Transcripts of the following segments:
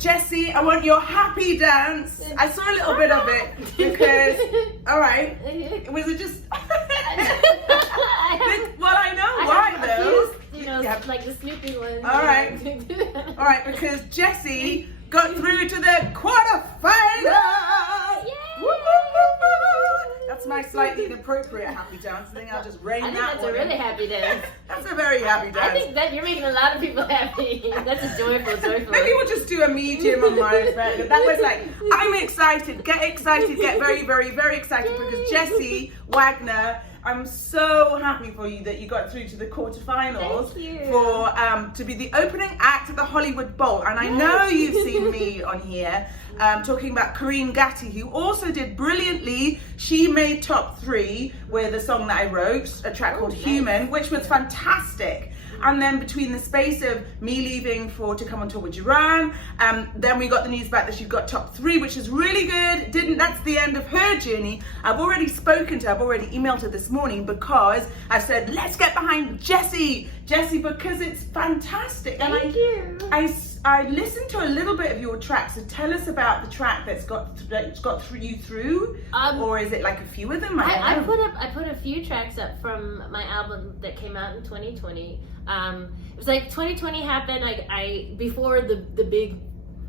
Jessie, I want your happy dance. I saw a little bit of it because, all right, was it just? Well, I know why though. You know, like the Snoopy one. All right, because Jessie got through to the quarterfinal. That's my slightly inappropriate happy dance. I think I'll just rein that one. I think that's a really happy dance. That's a very happy dance. I think that you're making a lot of people happy. That's a joyful. Maybe we'll just do a medium on my friend. That was like, I'm excited. Get excited. Get very, very, very excited because Jessie Wagner, I'm so happy for you that you got through to the quarterfinals. Thank you. For to be the opening act at the Hollywood Bowl. And I know you've seen me on here talking about Corinne Gatti, who also did brilliantly. She made top 3 with a song that I wrote, a track called Human, which was fantastic. And then between the space of me leaving to come on tour with Duran, then we got the news back that she got top 3, which is really good. That's the end of her journey. I've already spoken to her, I've already emailed her this morning because I said, let's get behind Jessie, because it's fantastic. Thank you. I listened to a little bit of your track, so tell us about the track that's got you through, or is it like a few of them? I put a few tracks up from my album that came out in 2020. It was like 2020 happened. I before the big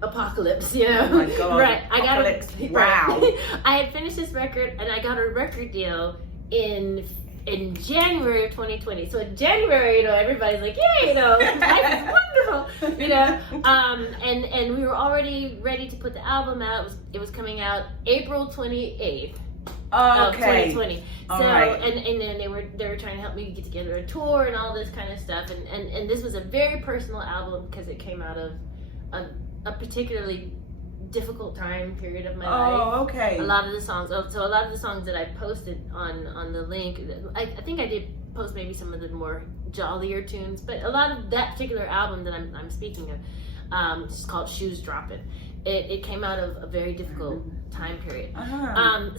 apocalypse, you know. Oh my God! Right, Apocalypse. Wow. I had finished this record and I got a record deal in January of 2020. So in January, you know, everybody's like, yay, you know, life is wonderful, you know. And we were already ready to put the album out. It was coming out April 28th. Of 2020. So and then they were trying to help me get together a tour and all this kind of stuff. And this was a very personal album because it came out of a particularly difficult time period of my life. A lot of the songs, so a lot of the songs that I posted on the link, I think I did post maybe some of the more jollier tunes, but a lot of that particular album that I'm speaking of, it's called Shoes Droppin'. It came out of a very difficult time period.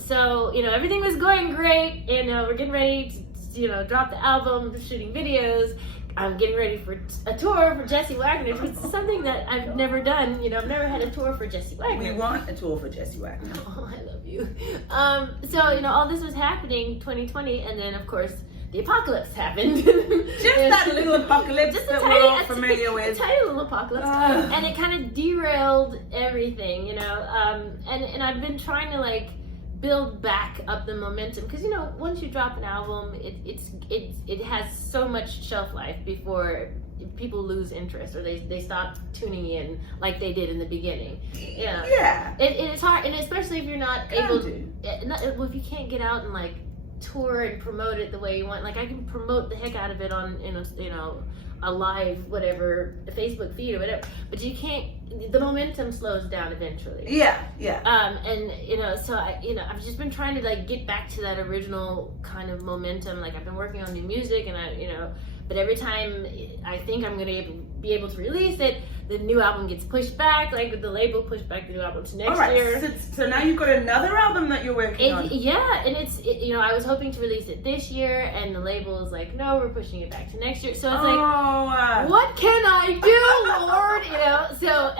So, you know, everything was going great, and we're getting ready to, you know, drop the album, shooting videos. I'm getting ready for a tour for Jessie Wagner, which is something that I've never done. You know, I've never had a tour for Jessie Wagner. We want a tour for Jessie Wagner. Oh, I love you. So, you know, all this was happening 2020, and then, of course, the apocalypse happened. Just that little apocalypse that we're all familiar with. A tiny little apocalypse. And it kind of derailed everything, you know. And I've been trying to, like, build back up the momentum. Because, you know, once you drop an album, it has so much shelf life before people lose interest or they stop tuning in like they did in the beginning. Yeah. It's hard, and especially if you're not able to. Well, if you can't get out and, like, tour and promote it the way you want. Like, I can promote the heck out of it on, you know, a live whatever, a Facebook feed or whatever, but you can't. The momentum slows down eventually. Yeah. And you know, so I've just been trying to, like, get back to that original kind of momentum. Like, I've been working on new music, and but every time I think I'm gonna be able to release it, the new album gets pushed back. Like, the label pushed back the new album to next year. So now you've got another album that you're working on. Yeah, and you know, I was hoping to release it this year, and the label is like, no, we're pushing it back to next year. So it's like, what can I do, Lord? You know. So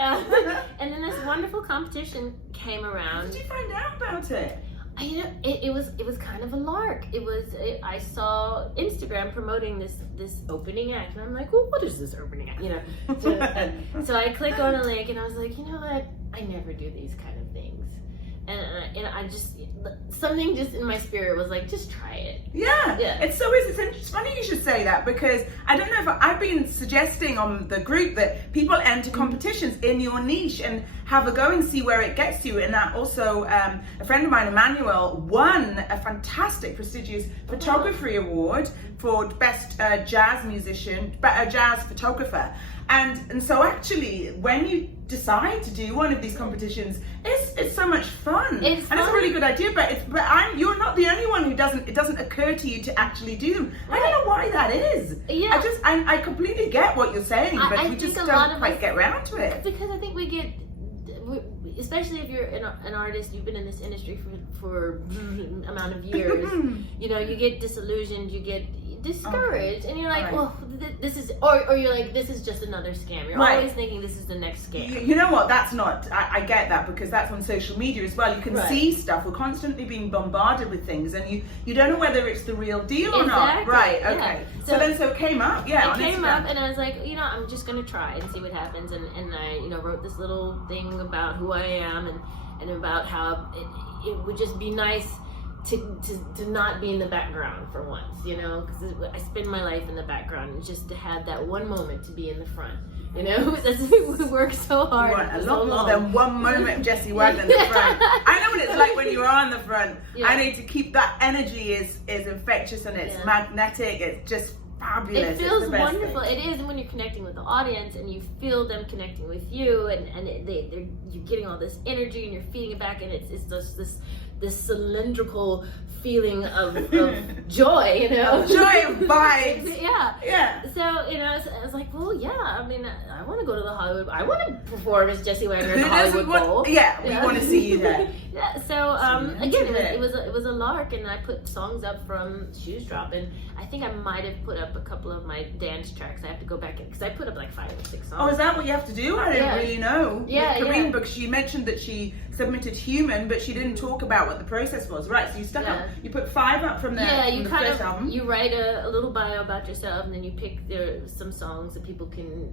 and then this wonderful competition came around. How did you find out about it? You know, it was kind of a lark. I saw Instagram promoting this opening act, and I'm like, well, what is this opening act? You know, so I click on a link, and I was like, you know what? I never do these kind of things, and I just, something just in my spirit was like, just try it. Yeah. It's funny you should say that, because I don't know if I've been suggesting on the group that people enter competitions in your niche and have a go and see where it gets you. And that also, a friend of mine, Emmanuel, won a fantastic, prestigious photography award for best jazz musician, jazz photographer. And so actually, when you decide to do one of these competitions, it's so much fun. It's a really good idea. But you're not the only one who it doesn't occur to you to actually do them. I don't know why that is. Yeah. I completely get what you're saying, but we just don't quite get around to it. Because I think we get, especially if you're an artist, you've been in this industry for amount of years, you know, you get disillusioned, you get discouraged, and you're like, well, this is, or you're like, this is just another scam. You're Right. always thinking this is the next scam. You know what? That's not. I get that, because that's on social media as well. You can Right. see stuff. We're constantly being bombarded with things, and you don't know whether it's the real deal or not. Exactly, Right. yeah. Okay. So So it came up. Yeah. It on came Instagram. up, and I was like, I'm just gonna try and see what happens. And I, wrote this little thing about who I am and about how it would just be nice to not be in the background for once, because I spend my life in the background, and just to have that one moment to be in the front, that's we work so hard. You want a for lot so more long. than one moment, Jessie Wagner in the front. I know what it's like when you are in the front. Yeah. I need to keep that energy is infectious, and it's magnetic. It's just fabulous. It feels It's the best wonderful. thing. It is, and when you're connecting with the audience and you feel them connecting with you, and you're getting all this energy and you're feeding it back, and it's just this cylindrical feeling of joy, Joy and vibes. Yeah. Yeah. So, I was like, well, yeah, I mean, I want to go to the Hollywood, I want to perform as Jessie Wagner in the Hollywood Bowl. Yeah, we want to see you there. Yeah, so again, it was a lark, and I put songs up from Shoes Drop, and I think I might have put up a couple of my dance tracks. I have to go back in, because I put up like 5 or 6 songs. Oh, is that what you have to do? I didn't really know. Yeah, With Kareem, yeah. because she mentioned that she submitted Human, but she didn't talk about what the process was. Right, so you stuck up, you put 5 up from there. Yeah, from you the kind first of album. you write a little bio about yourself, and then you pick some songs that people can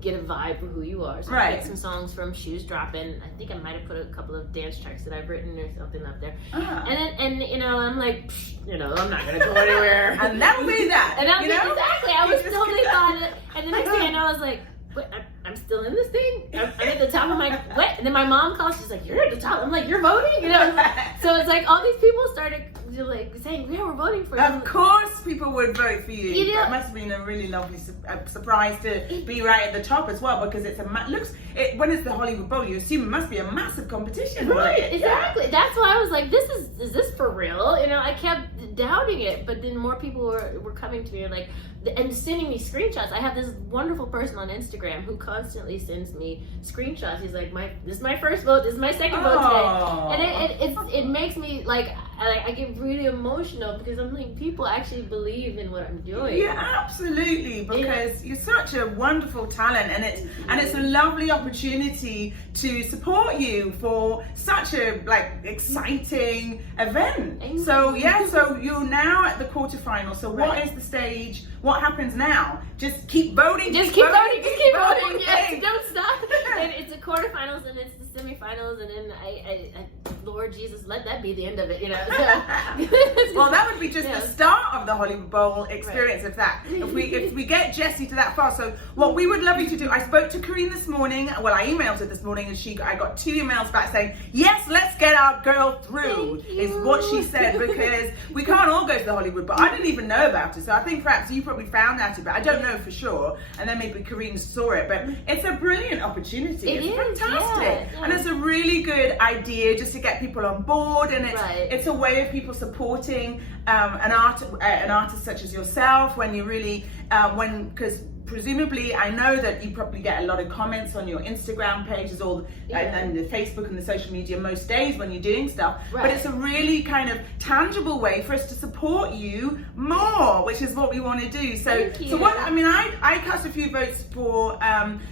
get a vibe for who you are. So I picked some songs from Shoes Drop, and I think I might have put a couple of dance tracks that I've written or something up there. Ah. And I'm like, I'm not gonna go anywhere. And that would be that. And I was like, exactly. I was You just totally get on it. And the next thing I know, I was like, wait, I'm still in this thing? I'm at the top of my, what? And then my mom calls, she's like, you're at the top. I'm like, you're voting? So it's like all these people started saying, yeah, we're voting for you. Of course people would vote for you. You know- It must have been a really lovely surprise to be right at the top as well, because it's when it's the Hollywood Bowl, you assume it must be a massive competition. Right, exactly. Yeah. That's why I was like, is this for real? I kept doubting it, but then more people were coming to me and sending me screenshots. I have this wonderful person on Instagram who constantly sends me screenshots. He's like, this is my first vote, this is my second vote today. And it makes me I get really emotional, because I'm like, people actually believe in what I'm doing. Yeah, absolutely, because you're such a wonderful talent, and it's a lovely opportunity to support you for such a exciting event. So you're now at the quarterfinal. So what is the stage? What happens now? Just keep voting. Just keep voting. Yes, don't stop. And it's the quarterfinals, and it's the semifinals, and then I Lord Jesus, let that be the end of it, Well, that would be just the start of the Hollywood Bowl experience. If we get Jessie to that far. So what we would love you to do, I spoke to Kareem this morning. Well, I emailed her this morning, and I got 2 emails back saying, yes, let's get our girl through, is what she said, because we can't all go to the Hollywood Bowl. I didn't even know about it, so I think perhaps you probably found out about it. I don't know for sure, and then maybe Kareem saw it, but it's a brilliant opportunity. It's fantastic, and it's a really good idea just to get people on board, and it's a way of people supporting an artist such as yourself when you really because presumably I know that you probably get a lot of comments on your Instagram pages and the Facebook and the social media most days when you're doing stuff, but it's a really kind of tangible way for us to support you more, which is what we want to do. So what I cast a few votes for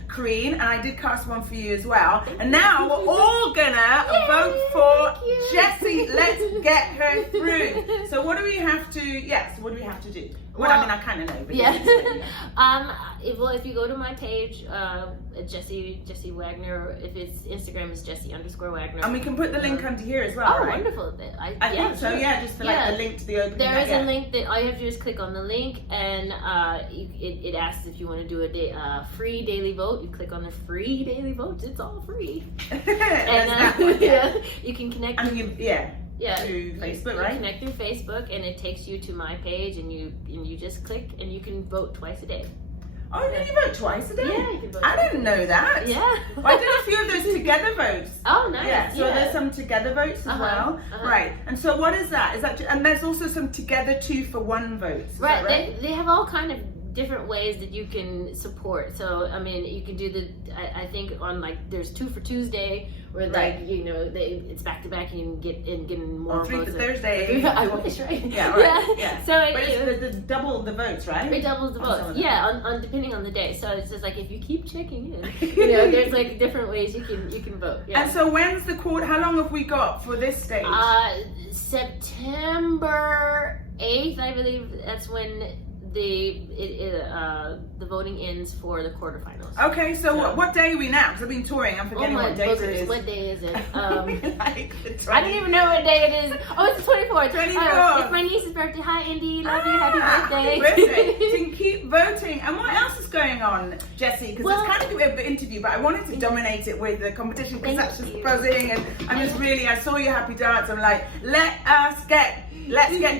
Kareem, and I did cast one for you as well, and now we're all gonna vote for Jessie. Let's get her through. So what do we have to do? I kind of know. But well, if you go to my page, Jessie Wagner, if it's Instagram, is Jessie_Wagner. And we can put the link under here as well. Oh, right? wonderful! I think so. Yeah, just for the link to the opening. There is a link that all you have to do is click on the link, and it asks if you want to do a free daily vote. You click on the free daily vote. It's all free. And you can connect. Through Facebook, right? Connect through Facebook, and it takes you to my page, and you just click, and you can vote twice a day. Oh, you vote twice a day? Yeah, you can vote. I didn't know that. Yeah. Well, I did a few of those together votes. Oh, nice. Yeah, so there's some together votes as well. Right. And so what is that? And there's also some together 2 for 1 votes. Right. They have all kind of different ways that you can support. So I mean, you can do I think on like there's 2 for Tuesday, where like it's back to back, and you can get more or 3 votes. for Thursday. I wish, right? Yeah, right. Yeah. So but it's double the votes, right? It doubles the votes. Yeah, on depending on the day. So it's just like if you keep checking in, there's like different ways you can vote. Yeah. And so when's the quarter? How long have we got for this stage? September 8th, I believe. That's when the voting ends for the quarterfinals. Okay, so what day are we now? Because I've been touring. I'm forgetting what day it is. What day is it? Like I don't even know what day it is. Oh, it's the 24th. 24th. It's my niece's birthday. Hi, Indy. Love you. Happy birthday. Birthday. So you can keep voting. And what else is going on, Jessie? Because it's kind of an interview, but I wanted to dominate it with the competition because that's just buzzing. And I'm just really, I saw your happy dance. I'm like, let's get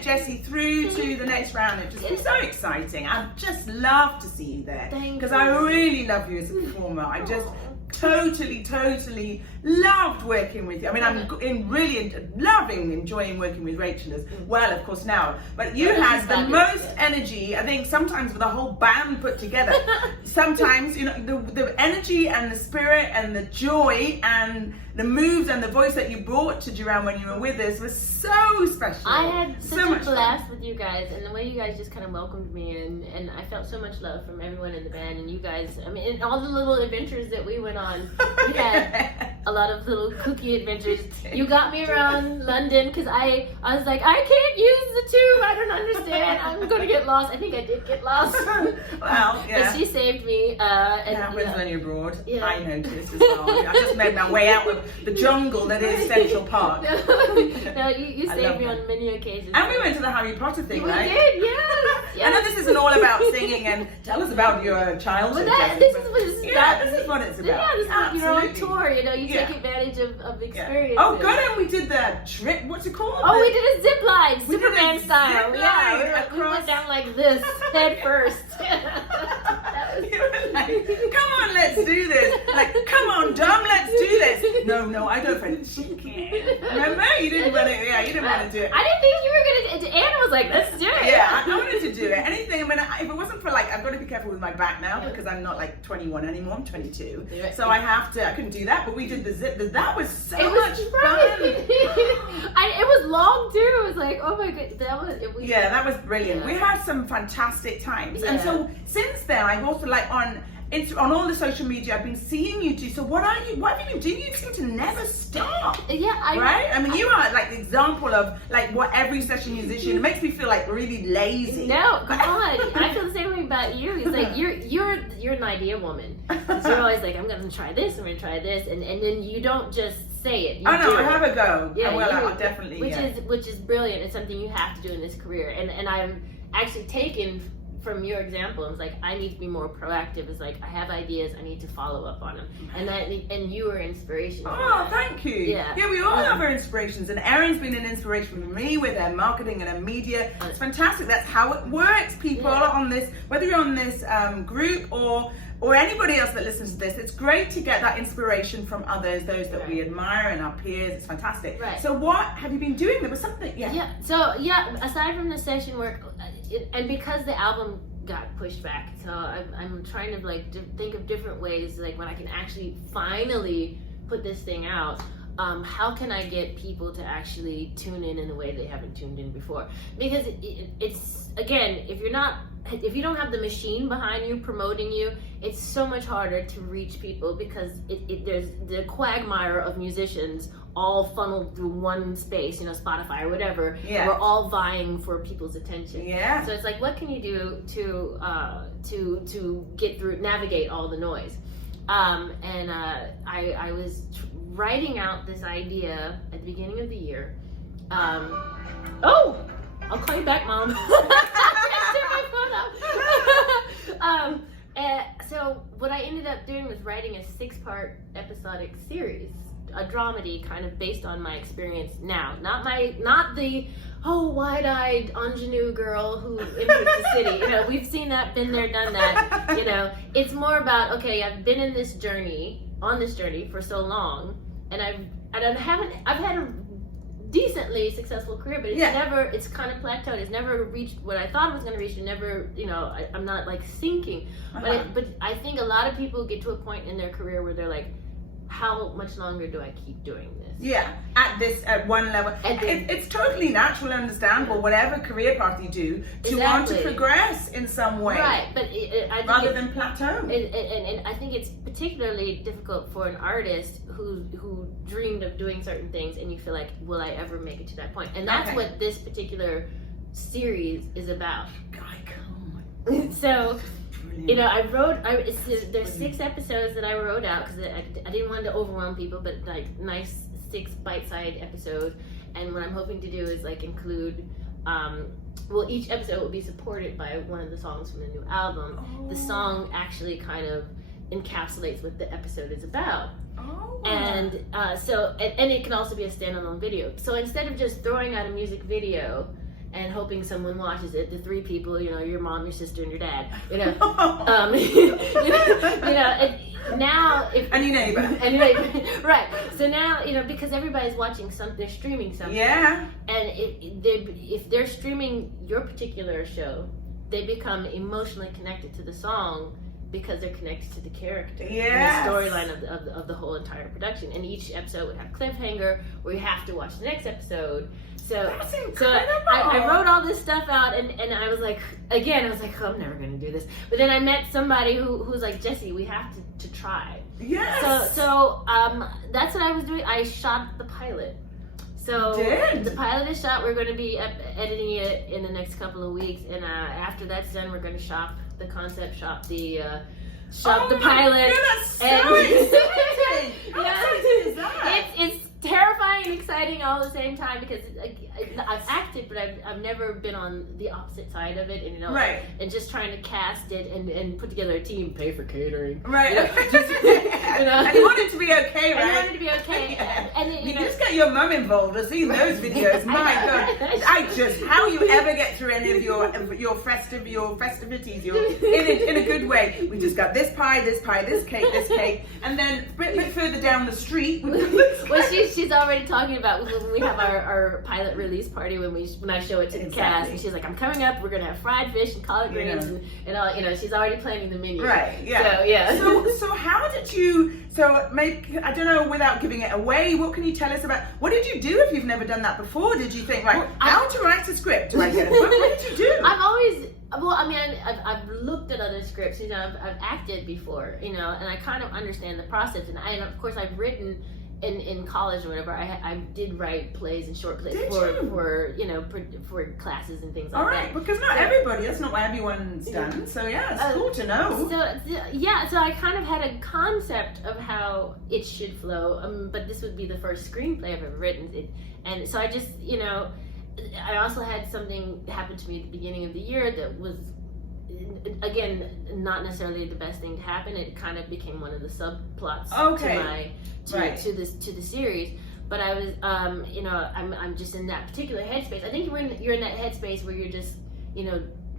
Jessie through to the next round. It just be so exciting. I'd just love to see you there because I really love you as a performer. I just totally loved working with you. I mean, I'm really enjoying working with Rachel as well, of course, now. But you had the most energy, I think, sometimes with the whole band put together. Sometimes, the energy and the spirit and the joy and the moves and the voice that you brought to Duran when you were with us was so special. I had such a much blast with you guys, and the way you guys just kind of welcomed me, and I felt so much love from everyone in the band, and you guys, I mean, and all the little adventures that we went on. We had a lot of little kooky adventures. You got me around London because I was like, I can't use the tube. I don't understand. I'm going to get lost. I think I did get lost. Well, yeah. But she saved me. It happens when you're abroad. Yeah. I noticed as well. I just made my way out of the jungle that is Central Park. No, you saved me on many occasions. And we went to the Harry Potter thing, right? We did, yes. I know this isn't all about singing, and tell us about your childhood. This is what it's about. Yeah, this is your own tour. You take advantage of experience. Oh, good, and we did the trip. What's it called? Oh, we did a zip line, Superman style. We went down like this, head first. You were like, come on, let's do this. Like, come on, Dom, let's do this. No, I don't think she can. Remember? You didn't want to. Yeah, you didn't want to do it. I didn't think you were gonna. Anna was like, let's do it. Yeah, I wanted to do it. Anything. I mean, if it wasn't for like, I've got to be careful with my back now because I'm not like 21 anymore. I'm 22. So I have to. I couldn't do that. But we did the zip. That was so much fun. It was long too. It was like, oh my god, that was brilliant. Yeah. We had some fantastic times, and so since then, I've also like on all the social media, I've been seeing you do. So what have you been doing? You seem to never stop. Yeah, right? I mean, you are like the example of like what every session musician. It makes me feel like really lazy. No, come on. I feel the same way about you. It's like you're an idea woman. So you're always like, I'm gonna try this, I'm gonna try this, and then you don't just say it. I have a go. Yeah, I'll definitely. Which is brilliant. It's something you have to do in this career, and I've actually taken from your example. It's like I need to be more proactive. It's like I have ideas, I need to follow up on them, and you were inspiration. Oh, thank you. Yeah, we all have our inspirations, and Erin's been an inspiration for me with her marketing and her media. It's fantastic. That's how it works. People on this, whether you're on this group or anybody else that listens to this, it's great to get that inspiration from others, those that we admire and our peers. It's fantastic. Right. So what have you been doing? There was something, So aside from the session work, and because the album got pushed back, so I'm trying to like think of different ways, like when I can actually finally put this thing out. How can I get people to actually tune in a way they haven't tuned in before? Because it's again, if you don't have the machine behind you promoting you, it's so much harder to reach people because there's the quagmire of musicians all funneled through one space, Spotify or whatever. Yeah. We're all vying for people's attention. Yeah. So it's like, what can you do to get through, navigate all the noise? I was writing out this idea at the beginning of the year. I'll call you back, Mom. So what I ended up doing was writing a 6-part episodic series, a dramedy kind of based on my experience now. Not the wide-eyed ingenue girl who enters the city. We've seen that, been there, done that. It's more about, okay, I've been on this journey for so long, and I've had to decently successful career, but it's never, it's kind of plateaued. It's never reached what I thought it was going to reach. It never, I'm not like sinking. But I think a lot of people get to a point in their career where they're like, how much longer do I keep doing this? Yeah, at one level. It's totally natural and understandable, whatever career path you do, to want to progress in some way. Right, but rather than plateau. And I think it's particularly difficult for an artist who dreamed of doing certain things, and you feel like, will I ever make it to that point? And that's what this particular series is about. So, there's 6 episodes that I wrote out because I didn't want to overwhelm people, but like nice 6 bite-sized episodes. And what I'm hoping to do is like include, each episode will be supported by one of the songs from the new album. The song actually kind of encapsulates what the episode is about. And and it can also be a standalone video. So instead of just throwing out a music video and hoping someone watches it, the 3 people, your mom, your sister, and your dad, now and your neighbor, right? So now, because everybody's watching they're streaming something, and if they're streaming your particular show, they become emotionally connected to the song because they're connected to the character and the storyline of the whole entire production. And each episode would have a cliffhanger where you have to watch the next episode. So I wrote all this stuff out, and I was like, oh, I'm never going to do this. But then I met somebody who's like, Jessie, we have to try. Yes. So that's what I was doing. I shot the pilot. So the pilot is shot. We're going to be editing it in the next couple of weeks, and after that's done, we're going to shop the concept, shop the pilot. God, that's so exciting! How exciting is that? It's terrifying and exciting all at the same time because I've acted, but I've never been on the opposite side of it, and and just trying to cast it and put together a team, pay for catering, right? And you want it to be okay, right? I want it to be okay, and you just get your mum involved. I've seen those videos. My God, how you ever get through any of your festivities? In a good way. We just got this pie, this cake, and then a bit further down the street. Well, she's already talking about when we have our pilot release party when I show it to the cast, and she's like, I'm coming up, we're gonna have fried fish and collard greens and all, she's already planning the menu. Right, yeah. So how did you I don't know, without giving it away, what can you tell us about, what did you do if you've never done that before? Did you think, how to write a script? Do I get it? What did you do? I've looked at other scripts, I've acted before, and I kind of understand the process, and of course I've written in college or whatever. I did write plays and short plays for classes and things like that. All right, because not everybody, that's not what everyone's done. So it's cool to know. So I kind of had a concept of how it should flow, but this would be the first screenplay I've ever written. And so I just, I also had something happen to me at the beginning of the year that was, again, not necessarily the best thing to happen. It kind of became one of the subplots to the series. But I was, I'm just in that particular headspace. I think you're in that headspace where you're just,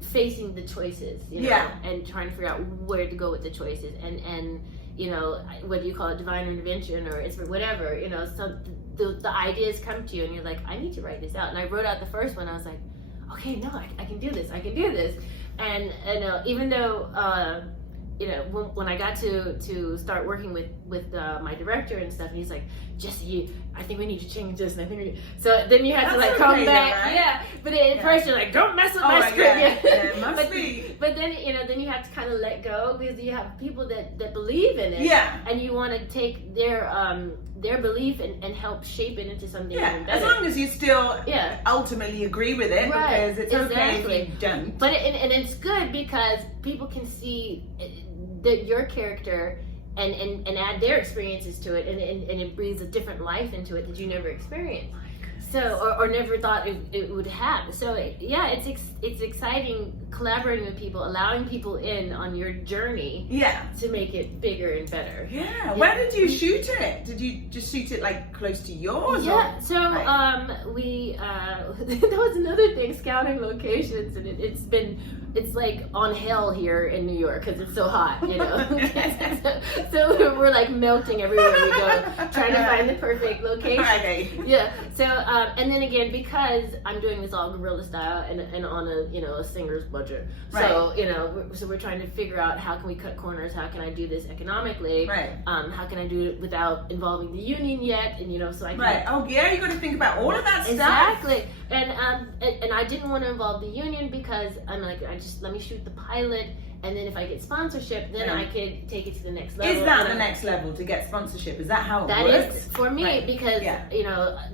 facing the choices, and trying to figure out where to go with the choices, and whether you call it divine intervention or it's whatever, so the ideas come to you, and you're like, I need to write this out. And I wrote out the first one. I was like, okay, no, I can do this. And even though when I got to start working with my director and stuff, and he's like, Jessie, I think we need to change this, and I think so then you have to come back, right? But at first you're like, don't mess with my script. It must be. But then then you have to kind of let go, because you have people that believe in it, and you want to take their belief and help shape it into something even better. As long as you still ultimately agree with it, because it's okay if you don't. But it's good because people can see your character and add their experiences to it, and it breathes a different life into it that you never experienced. So, or never thought it would have. So, it's exciting collaborating with people, allowing people in on your journey. To make it bigger and better. Where did you shoot it? Did you just shoot it like close to yours? So we that was another thing, scouting locations, and it's like on hell here in New York because it's so hot, so we're like melting everywhere we go, trying to find the perfect location. So And then again, because I'm doing this all guerrilla style and on a singer's budget, so so we're trying to figure out how can we cut corners, how can I do this economically, how can I do it without involving the union yet, and so I can. Oh yeah, you got to think about all of that stuff. Exactly. And I didn't want to involve the union because I'm like, let me shoot the pilot, and then if I get sponsorship, then I could take it to the next level. Is that the next level to get sponsorship? Is that how it works? That is for me because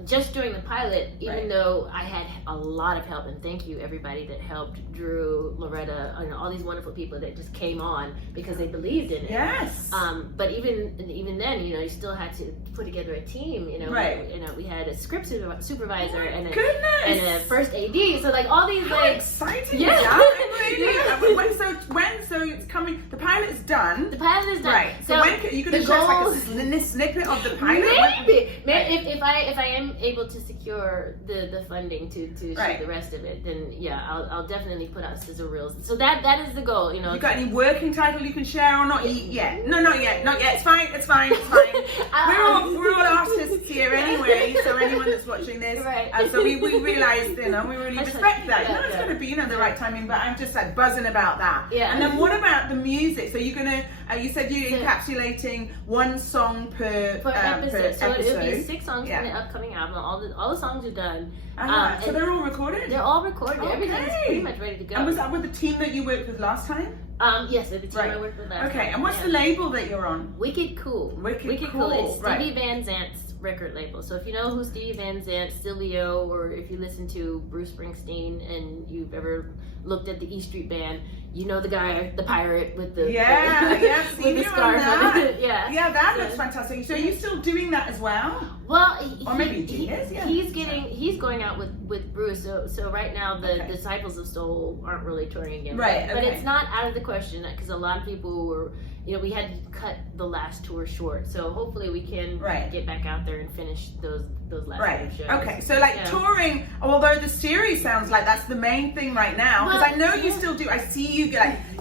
just doing the pilot, even though I had a lot of help, and thank you everybody that helped, Drew, Loretta, all these wonderful people that just came on because they believed in it. Yes. But even then, you still had to put together a team. We had a script supervisor and a first AD. So like all these how exciting! Yeah. So it's coming. The pilot is done. The pilot is done. Right. So when you going to show us like a snippet of the pilot? Maybe if I am able to secure the funding to shoot the rest of it, then I'll definitely put out sizzle reels. So that is the goal. You got any working title you can share or not yet? No, not yet. It's fine. We're all artists here anyway. So anyone that's watching this, so we realized, we really respect that. It's going to be the right timing. But I'm just like buzzing about that. Yeah. And then what about the music? So you're gonna, you said you're encapsulating one song per episode. So it'll be 6 songs in the upcoming album. All the songs are done. So they're all recorded? They're all recorded. Okay. Everything's pretty much ready to go. And was that with the team that you worked with last time? Yes, the team I worked with last time. Okay, and what's the label that you're on? Wicked Cool. Wicked Cool. It's Stevie Van Zant's record label. So if you know who Stevie Van Zant, Silvio, or if you listen to Bruce Springsteen and you've ever looked at the E Street Band, you know the guy, the pirate with the with the scarf. That looks fantastic. So are you still doing that as well? Well, he's going out with Bruce. So right now the Disciples of Soul aren't really touring again. But it's not out of the question because a lot of people were. We had to cut the last tour short, so hopefully we can get back out there and finish those last shows. Okay, so touring, although the series sounds like that's the main thing right now, because I know you still do. I see you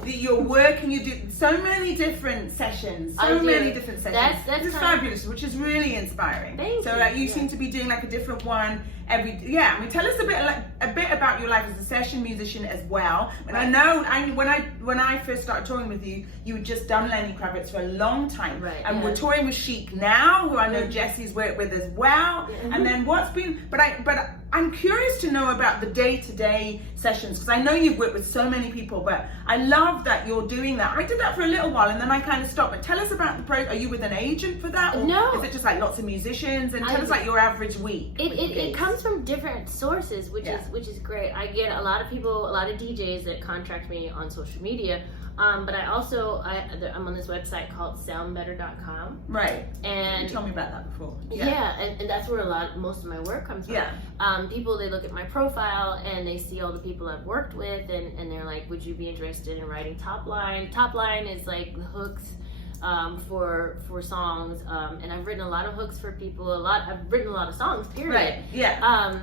you're working, you do so many different sessions, That's fabulous, which is really inspiring. Thank you seem to be doing a different one every. I mean, tell us a bit about your life as a session musician as well. And I know when I first started touring with you, you had just done Lenny Kravitz for a long time, and we're touring with Chic now, who I know Jessie's worked with as well. And then what's been, but I'm curious to know about the day-to-day sessions because I know you've worked with so many people, but I love that you're doing that. I did that for a little while and then I kind of stopped. But tell us about the pro. Are you with an agent for that? Or no. Is it just lots of musicians? And tell us your average week. It comes from different sources, which is great. I get a lot of people, a lot of DJs that contract me on social media. But I'm on this website called soundbetter.com. Right. And you told me about that before. And that's where most of my work comes from. People, they look at my profile and they see all the people I've worked with and they're like, would you be interested in writing top line? Top line is like the hooks for songs. And I've written a lot of hooks for people. I've written a lot of songs, period. Right. Yeah.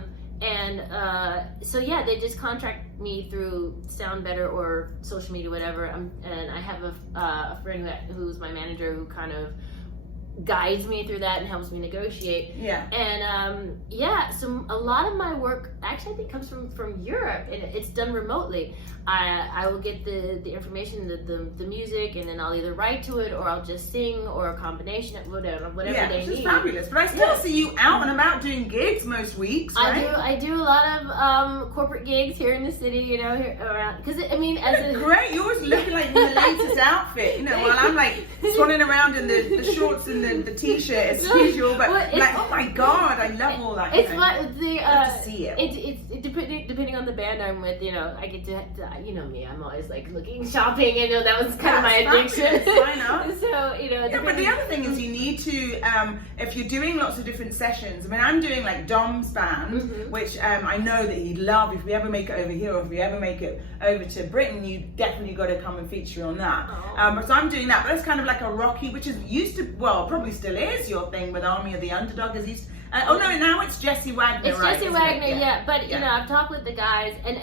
They just contract me through Sound Better or social media, whatever. And I have a friend who's my manager who kind of guides me through that and helps me negotiate. So a lot of my work actually I think comes from Europe and it's done remotely. I will get the information, the music, and then I'll either write to it or I'll just sing or a combination of whatever they need. It's fabulous. But I still see you out and about doing gigs most weeks, right? I do a lot of corporate gigs here in the city, here around. Because great. You're always looking like in the latest outfit, while I'm swanning around in the shorts and the t-shirt as usual. But oh my god, I love all that. It's what to see it. It's depending on the band I'm with. I get to. Me, I'm always looking, shopping, and that was kind of my addiction. I know. So but the other thing is you need to, if you're doing lots of different sessions. I mean, I'm doing Dom's band, which I know that he'd love. If we ever make it over here, or if we ever make it over to Britain, you definitely got to come and feature on that. So I'm doing that, but it's kind of like a rocky, which is probably probably still is your thing with Army of the Underdog. Is he? Oh no, now it's Jessie Wagner. It's right, Jessie isn't Wagner, it? yeah. But you know, I've talked with the guys, and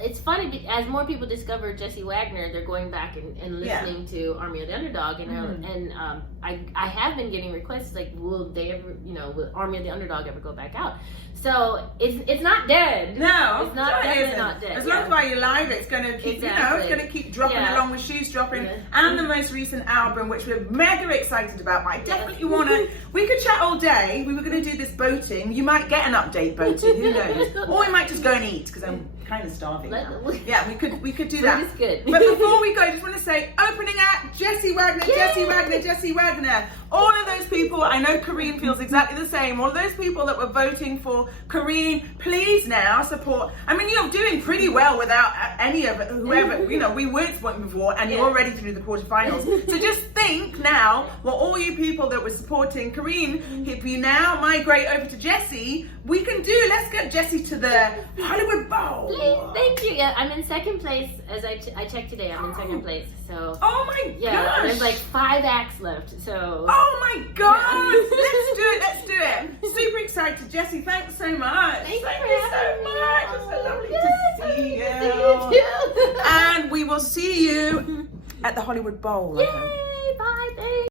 it's funny as more people discover Jessie Wagner, they're going back and listening to Army of the Underdog, and I have been getting requests like, will they ever, will Army of the Underdog ever go back out? So it's not dead. No, it's not definitely not dead. As long as while you're live, it's going to keep, it's going to keep dropping along with shoes dropping, and the most recent album, which we're mega excited about. But I definitely want to. We could chat all day. We were going to do this boating. You might get an update boating. Who knows? Or we might just go and eat because I'm kind of starving now. Yeah, we could do that. It's good. But before we go, I just want to say, opening act, Jessie Wagner, Yay! Jessie Wagner, Jessie Wagner. All of those people, I know Kareen feels exactly the same. All of those people that were voting for Kareen, please now support. I mean, you're doing pretty well without any of whoever, we weren't supporting before, and you're ready to do the quarterfinals. So just think now, well, all you people that were supporting Kareen, if you now migrate over to Jessie, let's get Jessie to the Hollywood Bowl. Please, thank you. Yeah, I'm in second place as I checked today. I'm in second place. So. Oh my gosh. Yeah, there's like 5 acts left. So. Oh my god! Let's do it. Super excited, Jessie. Thanks so much. Thank you you so much. It's so lovely to see you. You too. And we will see you at the Hollywood Bowl. I hope.